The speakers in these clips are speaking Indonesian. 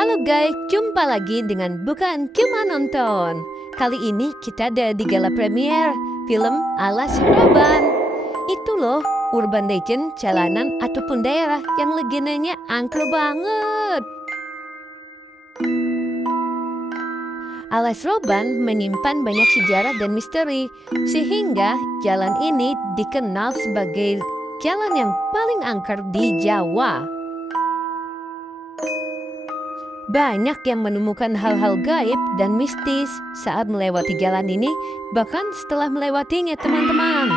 Halo guys, jumpa lagi dengan Bukan Cuma Nonton. Kali ini kita ada di gala premier film Alas Roban. Itu loh, urban legend, jalanan ataupun daerah yang legendanya angker banget. Alas Roban menyimpan banyak sejarah dan misteri, sehingga jalan ini dikenal sebagai jalan yang paling angker di Jawa. Banyak yang menemukan hal-hal gaib dan mistis saat melewati jalan ini, bahkan setelah melewatinya teman-teman.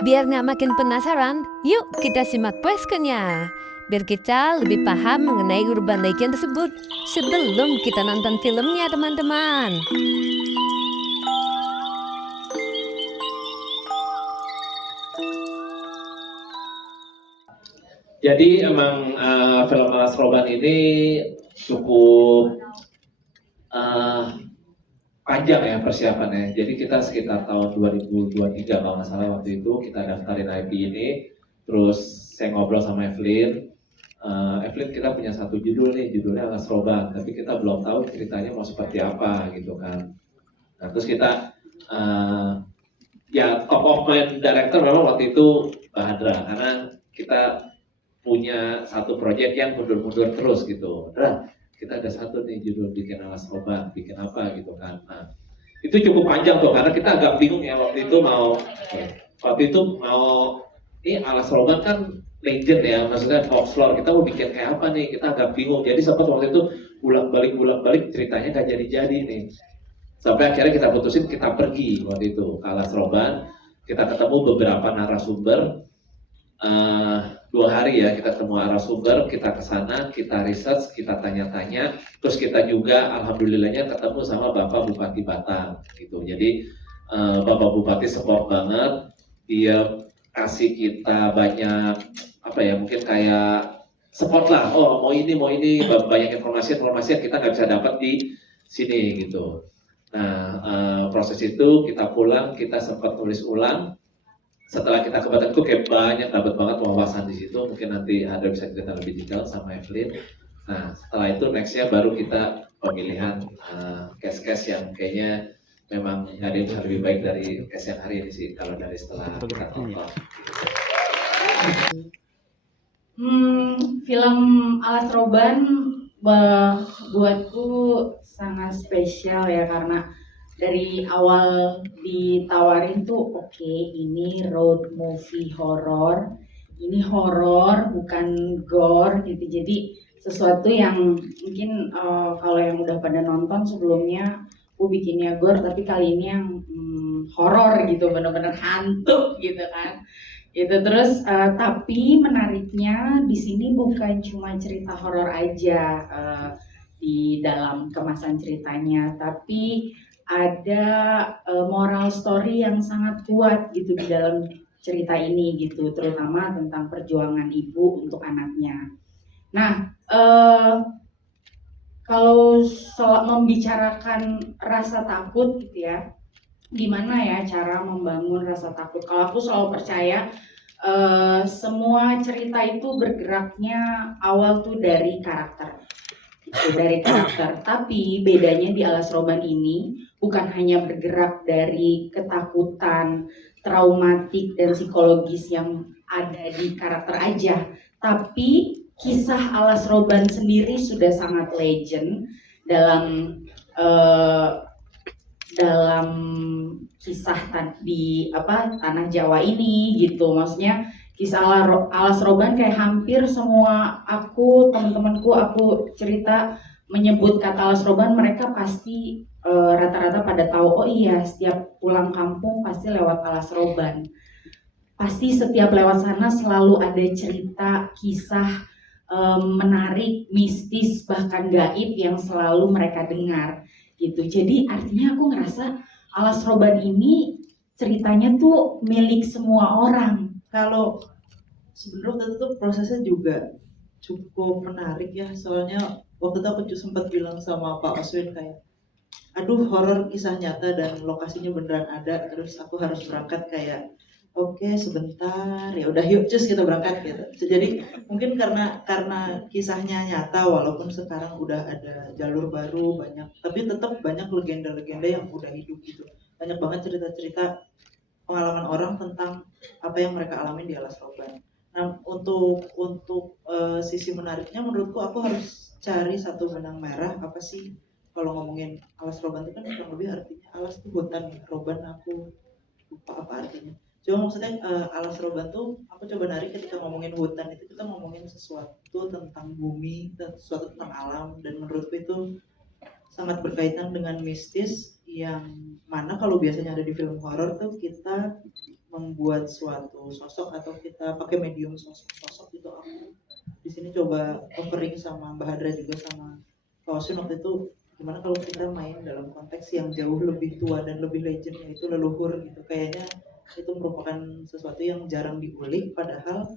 Biar nggak makin penasaran, yuk kita simak questnya. Biar kita lebih paham mengenai urban legend tersebut sebelum kita nonton filmnya teman-teman. Jadi emang film Alas Roban ini cukup panjang ya persiapannya. Jadi kita sekitar tahun 2023 kalau nggak salah waktu itu kita daftarin IP ini. Terus saya ngobrol sama Evelyn. Evelyn kita punya satu judul nih, judulnya Alas Roban. Tapi kita belum tahu ceritanya mau seperti apa gitu kan. Nah terus kita ya top of mind director memang waktu itu Bahadra. Karena kita punya satu proyek yang mundur-mundur terus gitu. Nah, kita ada satu nih judul bikin Alas Roban, bikin apa gitu kan. Nah, itu cukup panjang tuh karena kita agak bingung ya waktu itu mau ini Alas Roban kan legend ya, maksudnya folklore, kita mau bikin kayak apa nih, kita agak bingung. Jadi sempat waktu itu bolak-balik ceritanya nggak jadi-jadi nih. Sampai akhirnya kita putusin kita pergi waktu itu ke Alas Roban, kita ketemu beberapa narasumber. 2 hari ya kita ketemu narasumber, kita kesana, kita research, kita tanya-tanya, terus kita juga alhamdulillahnya ketemu sama Bapak Bupati Batang gitu. Jadi Bapak Bupati support banget, dia kasih kita banyak apa ya, mungkin kayak support lah, oh mau ini banyak informasi yang kita nggak bisa dapat di sini gitu. Nah proses itu kita pulang, kita sempat tulis ulang. Setelah kita ke Batam itu kayak banyak dapat banget wawasan di situ. Mungkin nanti ada bisa cerita lebih detail sama Evelyn. Nah setelah itu nextnya baru kita pemilihan case-case yang kayaknya memang nggak ada yang bisa lebih baik dari case yang hari ini sih kalau dari setelah kita tonton. Film Alas Roban buatku sangat spesial ya karena dari awal ditawarin tuh oke, ini road movie horor, ini horor bukan gore gitu. Jadi sesuatu yang mungkin kalau yang udah pada nonton sebelumnya aku bikinnya gore, tapi kali ini yang horor gitu, bener-bener hantu gitu kan. Gitu terus tapi menariknya di sini bukan cuma cerita horor aja di dalam kemasan ceritanya, tapi ada moral story yang sangat kuat gitu di dalam cerita ini gitu, terutama tentang perjuangan ibu untuk anaknya. Nah, kalau membicarakan rasa takut gitu ya, gimana ya cara membangun rasa takut? Kalau aku selalu percaya semua cerita itu bergeraknya awal tuh dari karakter. Tapi bedanya di Alas Roban ini bukan hanya bergerak dari ketakutan, traumatik dan psikologis yang ada di karakter aja, tapi kisah Alas Roban sendiri sudah sangat legend dalam kisah di tanah Jawa ini gitu. Maksudnya kisah Alas Roban kayak hampir semua teman-temanku aku cerita menyebut kata Alas Roban, mereka pasti rata-rata pada tahu, oh iya setiap pulang kampung pasti lewat Alas Roban. Pasti setiap lewat sana selalu ada cerita, kisah menarik, mistis, bahkan gaib yang selalu mereka dengar gitu. Jadi artinya aku ngerasa Alas Roban ini ceritanya tuh milik semua orang. Kalau sebenarnya tentu prosesnya juga cukup menarik ya, soalnya waktu itu aku sempat bilang sama Pak Oswin kayak, aduh horor kisah nyata dan lokasinya beneran ada, terus aku harus berangkat kayak oke sebentar ya udah yuk cus kita berangkat gitu. Jadi mungkin karena kisahnya nyata walaupun sekarang udah ada jalur baru banyak, tapi tetap banyak legenda-legenda yang udah hidup gitu. Banyak banget cerita-cerita pengalaman orang tentang apa yang mereka alami di Alas Roban. Nah, untuk sisi menariknya menurutku aku harus cari satu benang merah apa sih kalau ngomongin Alas Roban itu kan kurang lebih artinya alas itu hutan, roban aku lupa apa artinya. Cuma maksudnya alas roban tuh aku coba narik ketika ngomongin hutan itu kita ngomongin sesuatu tentang bumi dan sesuatu tentang alam dan menurutku itu sangat berkaitan dengan mistis yang mana kalau biasanya ada di film horor tuh kita membuat suatu sosok atau kita pakai medium sosok itu aku di sini coba offering sama Mbak Hadra juga sama Kak Osin waktu itu gimana kalau kita main dalam konteks yang jauh lebih tua dan lebih legend yaitu leluhur gitu kayaknya itu merupakan sesuatu yang jarang diulik padahal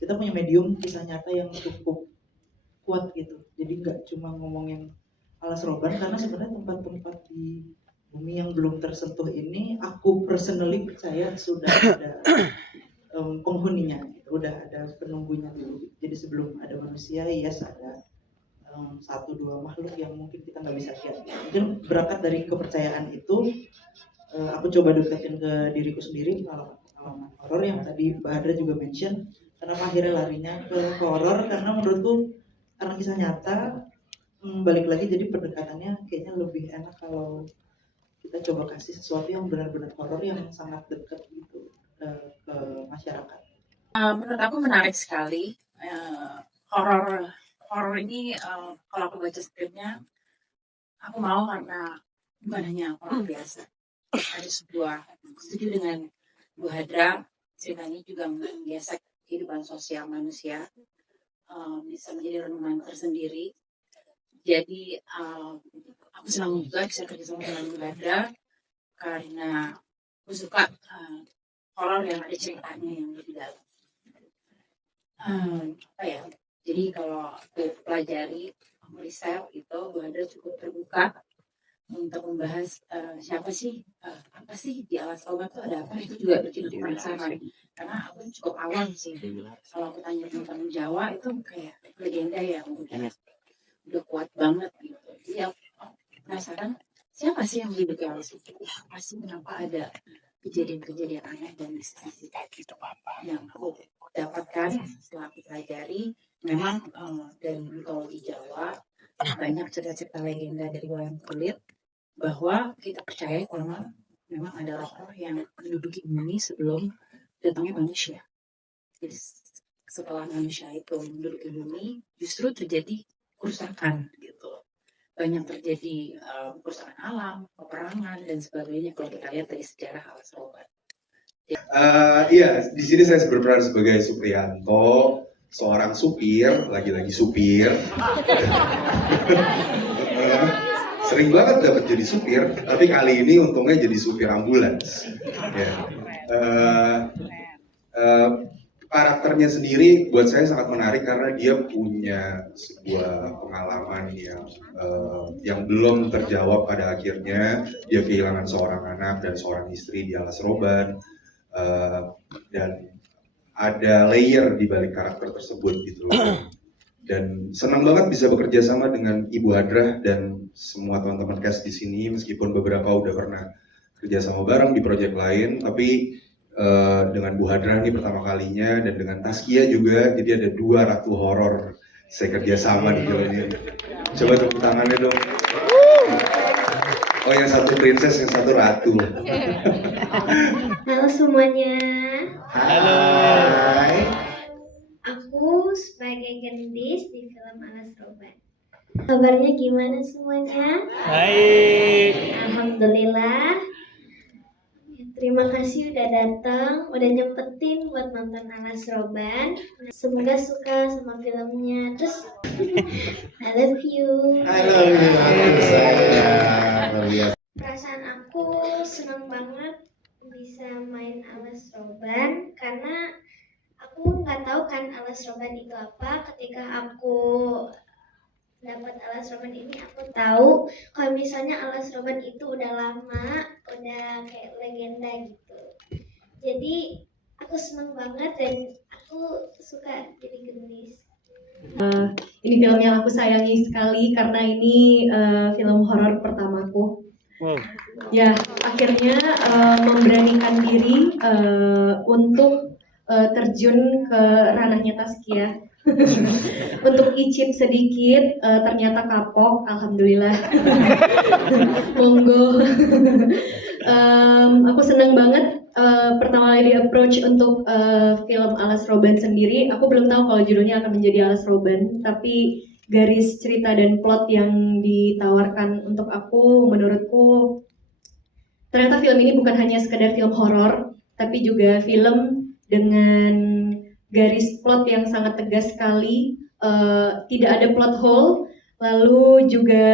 kita punya medium kisah nyata yang cukup kuat gitu jadi nggak cuma ngomongin Alas Roban karena sebenarnya tempat-tempat di bumi yang belum tersentuh ini aku personally percaya sudah ada penghuninya gitu, udah ada penunggunya dulu jadi sebelum ada manusia yes ada satu dua makhluk yang mungkin kita nggak bisa lihat mungkin berangkat dari kepercayaan itu aku coba deketin ke diriku sendiri pengalaman horor yang tadi Mbak Hadra juga mention kenapa akhirnya larinya ke horor karena menurutku karena kisah nyata balik lagi jadi pendekatannya kayaknya lebih enak kalau kita coba kasih sesuatu yang benar-benar horor yang sangat dekat gitu ke masyarakat. Menurut aku menarik sekali horor horor ini kalau aku baca skripnya aku mau karena bukan hanya horor biasa ada sebuah setuju dengan Bu Hadra ceritanya juga menggesek kehidupan sosial manusia bisa menjadi renungan tersendiri jadi aku senang juga bisa kerjasama dengan Bu Hadra karena aku suka horor yang ada ceritanya yang lebih dalam apa ya jadi kalau aku pelajari riset itu Bu Hadra cukup terbuka untuk membahas siapa sih apa sih di Alas Roban itu ada apa itu juga bikin aku penasaran karena aku cukup awam sih kalau aku tanya tentang Jawa itu kayak legenda yang udah kuat banget gitu jadi aku penasaran siapa sih yang hidup di Alas itu apa sih kenapa ada kejadian-kejadian aneh dan mistisi yang aku dapatkan setelah aku pelajari memang dari mitologi Jawa banyak cerita-cerita legenda dari wayang kulit bahwa kita percaya kalau memang ada roh-roh yang menduduki bumi sebelum datangnya manusia. Jadi setelah manusia itu menduduki bumi, justru terjadi kerusakan gitu. Banyak terjadi kerusakan alam, peperangan dan sebagainya kalau kita lihat dari sejarah Alas Roban. Iya, di sini saya berperan sebagai Supriyanto, seorang supir, lagi-lagi supir. Sering banget dapat jadi supir, tapi kali ini untungnya jadi supir ambulans. Ya. Karakternya sendiri buat saya sangat menarik karena dia punya sebuah pengalaman yang belum terjawab pada akhirnya. Dia kehilangan seorang anak dan seorang istri di Alas Roban, dan ada layer di balik karakter tersebut gitu loh. Dan senang banget bisa bekerja sama dengan Ibu Hadra dan semua teman-teman cast di sini meskipun beberapa udah pernah kerja sama bareng di proyek lain tapi dengan Bu Hadra ini pertama kalinya dan dengan Taskia juga jadi ada 2 ratu horor saya kerja sama di film ini. Coba tepuk tangannya dong. Oh yang satu princess yang satu ratu. Halo semuanya. Hai. Aku sebagai gendis di film Alas Roban. Kabarnya gimana semuanya? Baik. Alhamdulillah. Ya, terima kasih udah datang, udah nyempetin buat nonton Alas Roban. Semoga suka sama filmnya. Terus I love you. Halo, saya. Perasaan aku senang banget bisa main Alas Roban karena aku nggak tahu kan Alas Roban itu apa. Ketika aku dapat Alas Roban ini aku tahu kalau misalnya Alas Roban itu udah lama, udah kayak legenda gitu. Jadi aku senang banget dan aku suka jadi gendis. Ini film yang aku sayangi sekali karena ini film horor pertamaku. Wow. Ya, akhirnya memberanikan diri untuk terjun ke ranahnya Taskia. Untuk icip sedikit, ternyata kapok, alhamdulillah. Monggo. Aku senang banget pertama kali di approach untuk film Alas Roban sendiri. Aku belum tahu kalau judulnya akan menjadi Alas Roban, tapi garis cerita dan plot yang ditawarkan untuk aku, menurutku ternyata film ini bukan hanya sekedar film horor, tapi juga film dengan garis plot yang sangat tegas sekali, tidak ada plot hole, lalu juga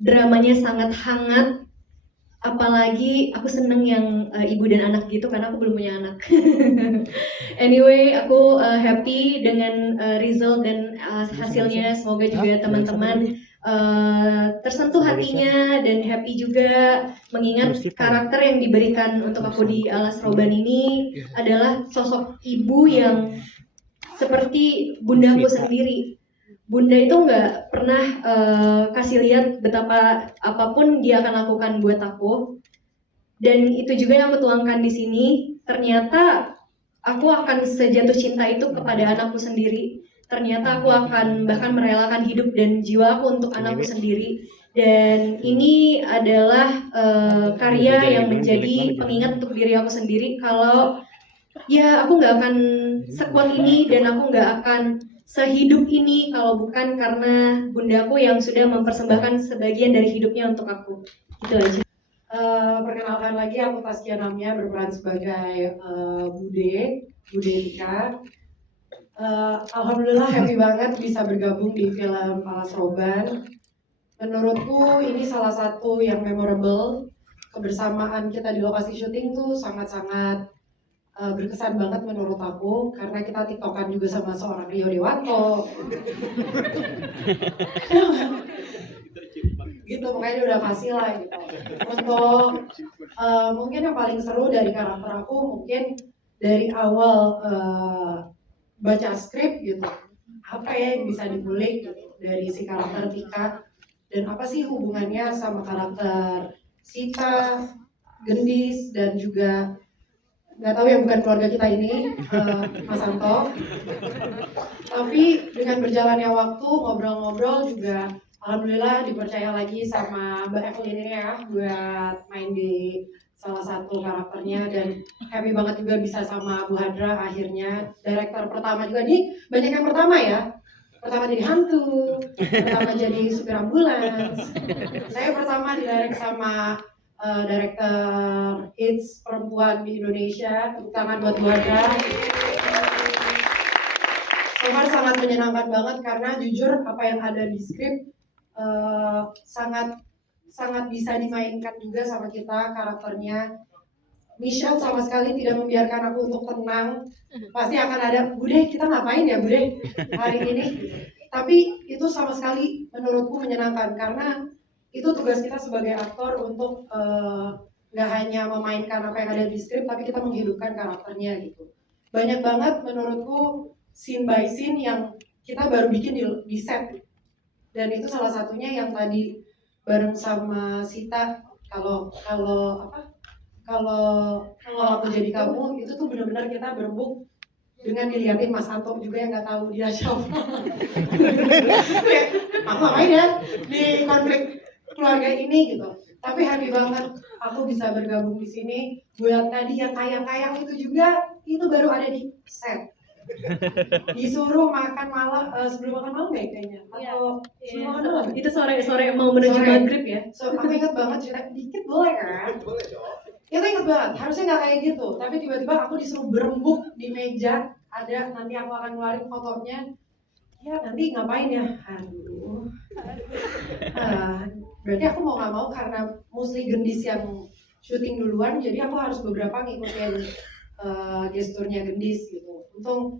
dramanya sangat hangat. Apalagi aku seneng yang ibu dan anak gitu karena aku belum punya anak. Anyway, aku happy dengan result dan hasilnya. Semoga juga teman-teman tersentuh hatinya dan happy juga mengingat karakter yang diberikan untuk aku di Alas Roban ini adalah sosok ibu yang seperti bundaku sendiri. Bunda itu nggak pernah kasih lihat betapa apapun dia akan lakukan buat aku, dan itu juga yang aku tuangkan di sini. Ternyata aku akan sejatuh cinta itu kepada anakku sendiri. Ternyata aku akan bahkan merelakan hidup dan jiwa aku untuk anakku sendiri. Dan ini adalah karya yang menjadi pengingat untuk diri aku sendiri kalau ya aku nggak akan sekuat ini dan aku nggak akan sehidup ini kalau bukan karena bundaku yang sudah mempersembahkan sebagian dari hidupnya untuk aku. Itu aja. Perkenalkan lagi, aku Taskia Namia berperan sebagai Bude Rika. Alhamdulillah happy banget bisa bergabung di film Alas Roban. Menurutku ini salah satu yang memorable. Kebersamaan kita di lokasi syuting tuh sangat-sangat berkesan banget menurut aku karena kita tiktokan juga sama seorang Rio Dewanto. Gitu, makanya udah pasti lah gitu. Untuk mungkin yang paling seru dari karakter aku mungkin dari awal baca skrip gitu, apa ya yang bisa dikulik gitu, dari si karakter Tika dan apa sih hubungannya sama karakter Sita, Gendis dan juga nggak tahu yang bukan keluarga kita ini, Mas Anto. Tapi dengan berjalannya waktu, ngobrol-ngobrol juga alhamdulillah dipercaya lagi sama Mbak Evelyn ini ya buat main di salah satu karakternya, dan happy banget juga bisa sama Bu Hadra akhirnya. Direktur pertama juga nih, banyak yang pertama ya. Pertama jadi hantu, pertama jadi supir ambulans. Saya pertama didirect sama director hits perempuan di Indonesia. Tepuk tangan buat Bu Hadra. So far sangat menyenangkan banget karena jujur apa yang ada di skrip sangat bisa dimainkan juga sama kita karakternya. Michelle sama sekali tidak membiarkan aku untuk tenang. Pasti akan ada, Bude kita ngapain ya Bude hari ini. Tapi itu sama sekali menurutku menyenangkan karena itu tugas kita sebagai aktor untuk nggak hanya memainkan apa yang ada di skrip, tapi kita menghidupkan karakternya gitu. Banyak banget menurutku scene by scene yang kita baru bikin di set. Dan itu salah satunya yang tadi bareng sama Sita, kalau aku jadi kamu, itu tuh benar-benar kita berembuk dengan dilihatin Mas Anto juga yang nggak tahu dia siapa. Aku ngapain ya di konflik keluarga ini gitu. Tapi happy banget aku bisa bergabung di sini. Buat tadi yang kayang-kayang itu juga, itu baru ada di set. Disuruh makan malam, sebelum makan malam ya kayaknya, atau sebelum makan malam. Itu sore mau menuju maghrib ya. So, aku ingat banget cerita dikit boleh kan? Boleh dong. Itu ingat banget, harusnya nggak kayak gitu. Tapi tiba-tiba aku disuruh berembuk di meja. Ada, nanti aku akan ngeluarin fotonya. Ya nanti ngapain ya? Aduh. Berarti aku mau nggak mau karena mostly Gendis yang syuting duluan, jadi aku harus beberapa ngikutin gesturnya Gendis gitu. Untung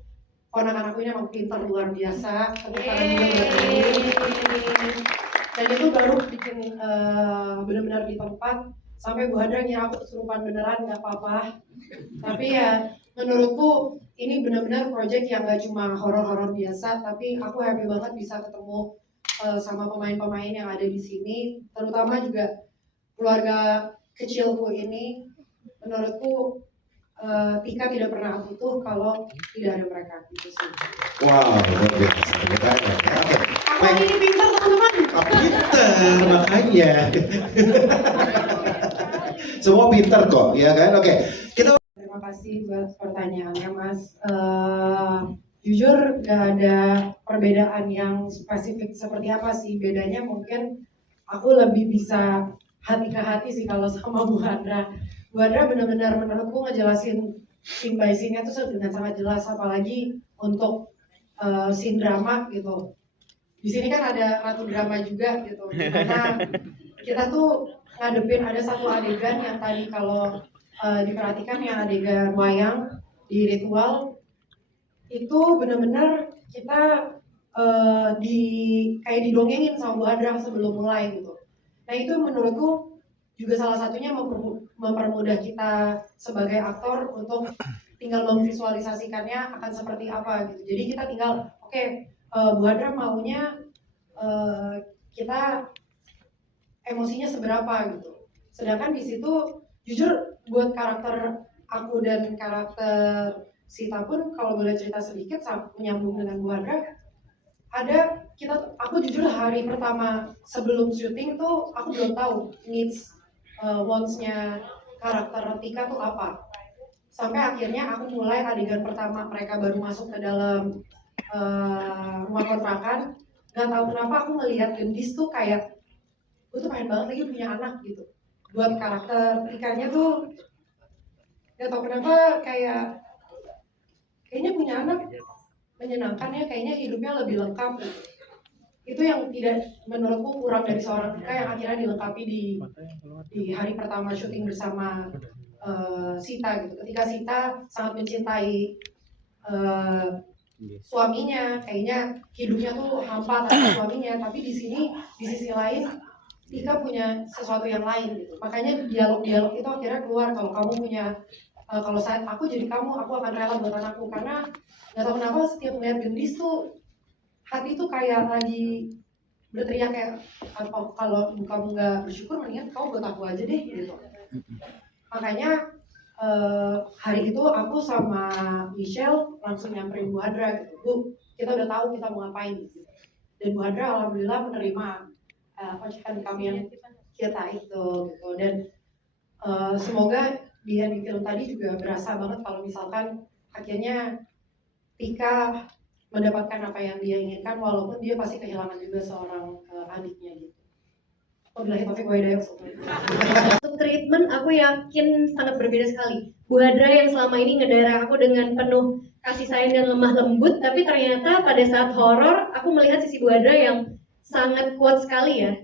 ponakan aku ini emang pintar luar biasa, tepuk tangan juga buat Gendis. Dan itu baru bikin benar-benar di tempat sampai Bu Hadra ngira aku kesurupan beneran, nggak apa-apa. Tapi ya menurutku ini benar-benar project yang gak cuma horor-horor biasa, tapi aku happy banget bisa ketemu sama pemain-pemain yang ada di sini, terutama juga keluarga kecilku ini. Menurutku Tika tidak pernah butuh kalau tidak ada mereka, gitu sih. Wow, luar biasa. Kita ya. Oke. Aku ini pintar teman-teman. Pinter makanya. Semua pinter kok, ya kan? Oke. Kita Terima kasih buat pertanyaannya, Mas. Jujur gak ada perbedaan yang spesifik seperti apa sih. Bedanya mungkin aku lebih bisa hati ke hati sih kalau sama Bu Hadra. Bu Hadra benar-benar menurutku ngejelasin scene by scene-nya tuh dengan sangat jelas, apalagi untuk scene drama gitu. Di sini kan ada ratu drama juga gitu, karena kita tuh ngadepin ada satu adegan yang tadi kalau diperhatikan yang adegan wayang di ritual itu benar-benar kita kayak didongengin sama Bu Hadra sebelum mulai gitu. Nah itu menurutku juga salah satunya mempermudah kita sebagai aktor untuk tinggal memvisualisasikannya akan seperti apa gitu. Jadi kita tinggal oke, Bu Hadra maunya kita emosinya seberapa gitu. Sedangkan di situ jujur buat karakter aku dan karakter Sita pun kalau boleh cerita sedikit menyambung dengan Bu Hadra, aku jujur hari pertama sebelum syuting tuh aku belum tahu needs wants-nya karakter Tika tuh apa. Sampai akhirnya aku mulai adegan pertama mereka baru masuk ke dalam rumah kontrakan, gak tahu kenapa aku ngelihat Gendis tuh kayak gue tuh pengen banget lagi punya anak gitu. Buat karakter Tikanya tuh gak tahu kenapa kayaknya punya anak menyenangkan ya, kayaknya hidupnya lebih lengkap gitu. Itu yang tidak menurutku kurang dari seorang Tika yang akhirnya dilengkapi di hari pertama syuting bersama Sita gitu. Ketika Sita sangat mencintai suaminya, kayaknya hidupnya tuh hampa tanpa suaminya, tapi di sini di sisi lain Tika punya sesuatu yang lain gitu. Makanya dialog-dialog itu akhirnya keluar, kalau kamu punya kalau aku jadi kamu, aku akan rela buat anakku. Karena nggak tahu kenapa setiap melihat Gendis tuh hati tuh kayak lagi berteriak kayak kalau kamu nggak bersyukur mendingan kamu buat aku aja deh gitu. Makanya hari itu aku sama Michelle langsung nyamperin Bu Hadra gitu. Bu, kita udah tahu kita mau ngapain gitu. Dan Bu Hadra alhamdulillah menerima ocehan kami yang kita itu gitu. Dan semoga di film tadi juga berasa banget kalau misalkan akhirnya Tika mendapatkan apa yang dia inginkan walaupun dia pasti kehilangan juga seorang adiknya gitu. Wabillahi taufiq wa hidayah. Untuk treatment aku yakin sangat berbeda sekali. Bu Hadra yang selama ini ngedara aku dengan penuh kasih sayang dan lemah lembut, tapi ternyata pada saat horor aku melihat sisi Bu Hadra yang sangat kuat sekali ya.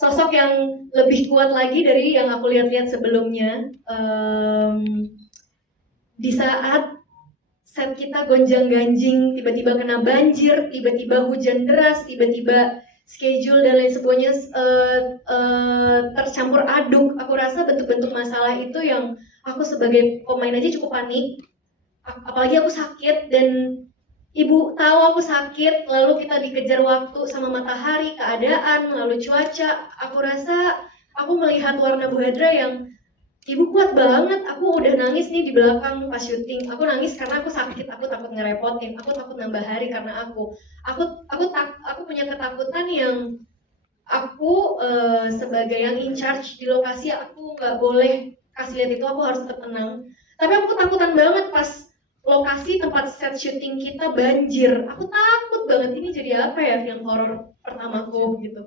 Sosok yang lebih kuat lagi dari yang aku lihat-lihat sebelumnya. Di saat set kita gonjang-ganjing, tiba-tiba kena banjir, tiba-tiba hujan deras, tiba-tiba schedule dan lain sebagainya tercampur aduk. Aku rasa bentuk-bentuk masalah itu yang aku sebagai pemain aja cukup panik. Apalagi aku sakit dan ibu tahu aku sakit, lalu kita dikejar waktu sama matahari, keadaan, lalu cuaca. Aku rasa aku melihat warna Bu Hadra yang ibu kuat banget. Aku udah nangis nih di belakang pas syuting. Aku nangis karena aku sakit, aku takut ngerepotin, aku takut nambah hari karena aku punya ketakutan yang aku sebagai yang in charge di lokasi, aku nggak boleh kasih lihat itu, aku harus tetap tenang. Tapi aku ketakutan banget pas lokasi tempat set syuting kita banjir. Aku takut banget, ini jadi apa ya film horor pertamaku gitu.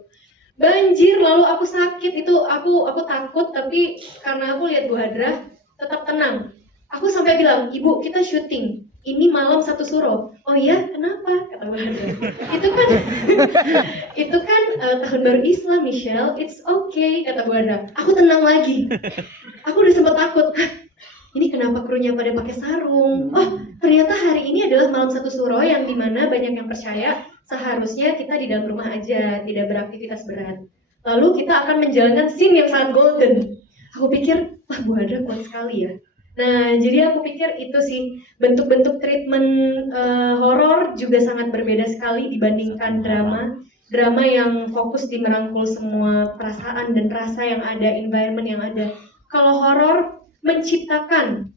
Banjir, lalu aku sakit, itu aku takut, tapi karena aku lihat Bu Hadra tetap tenang. Aku sampai bilang, "Ibu, kita syuting. Ini malam 1 Suro." "Oh iya, kenapa?" kata Bu Hadra. Itu kan tahun baru Islam, Michelle. "It's okay," kata Bu Hadra. Aku tenang lagi. Aku udah sempat takut. Ini kenapa krunya pada pakai sarung? Oh, ternyata hari ini adalah malam 1 Suro yang dimana banyak yang percaya seharusnya kita di dalam rumah aja, tidak beraktivitas berat. Lalu kita akan menjalankan scene yang sangat golden. Aku pikir, wah Bu Hadra kuat sekali ya. Nah, jadi aku pikir itu sih bentuk-bentuk treatment horor juga sangat berbeda sekali dibandingkan drama. Drama yang fokus di merangkul semua perasaan dan rasa yang ada, environment yang ada. Kalau horor menciptakan,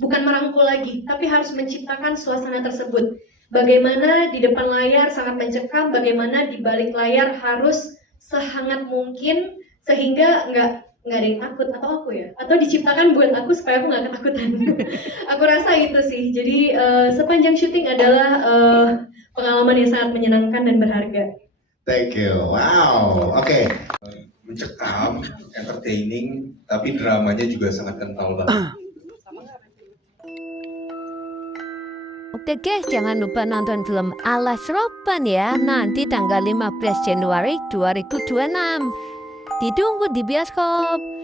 bukan merangkul lagi, tapi harus menciptakan suasana tersebut. Bagaimana di depan layar sangat mencekam, bagaimana di balik layar harus sehangat mungkin sehingga nggak ada yang takut, atau aku ya, atau diciptakan buat aku supaya aku nggak ketakutan. Aku rasa itu sih. Jadi sepanjang syuting adalah pengalaman yang sangat menyenangkan dan berharga. Thank you. Wow. Oke. Mencekam, entertaining, tapi dramanya juga sangat kental banget. Oke guys, jangan lupa nonton film Alas Roban ya, nanti tanggal 15 Januari 2026. Ditunggu di bioskop.